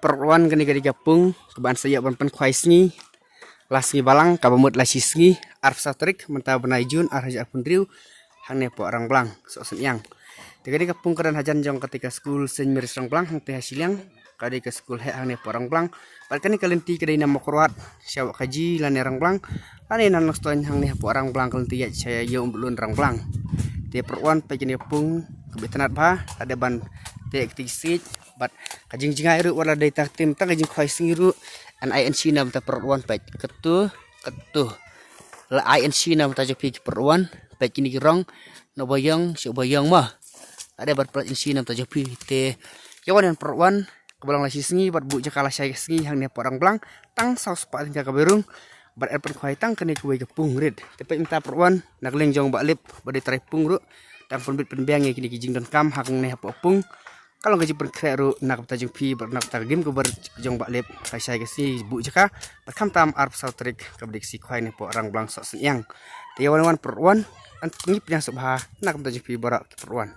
perwan kani kadi gapung keban saya ban pen khwai sngi lasngi balang kabamut lasi sngi arf satrik menta benai jun arhaja pundriu hangne po orang blang so senyang kadi gapung kedan hajan jong ketika skul sen miris orang blang hang teh hasilang kadi ke skul he hangne po orang blang balkani kalenti kadi nama korwat syawak kaji lan orang blang ane nan noston hangne po orang blang kalenti ya saya yo umbulun orang blang te perwan pagini gapung kebetanat ba ada ban te aktisit but kajing jingai ru wala data tim ta kajing khwai singiru an INC nam ta perwan paj ketu la INC nam ta jopi perwan paj kini rong no bayang so bayang mah ada bat plat INC nam ta jopi te yawan perwan kebalang lasi singi bat bu jakala syai singi hang ne porang blang tang saus pa tingka kaberung bat erpen khwai tang kene kuai gepung red tepe minta perwan nak leng jong ba lip bade trai pung ru tang pun bit penbang kini kijing don kam hang ne pung kalau gaji berkreru nak tajung pi bernak tagim ko berjong baklep kai si bu jaka berkam tam arp sautrik kabdiksi khwai ne po orang blang sok senyang tiawan wan perwan an ngip yang subha nak tajung pi barak perwan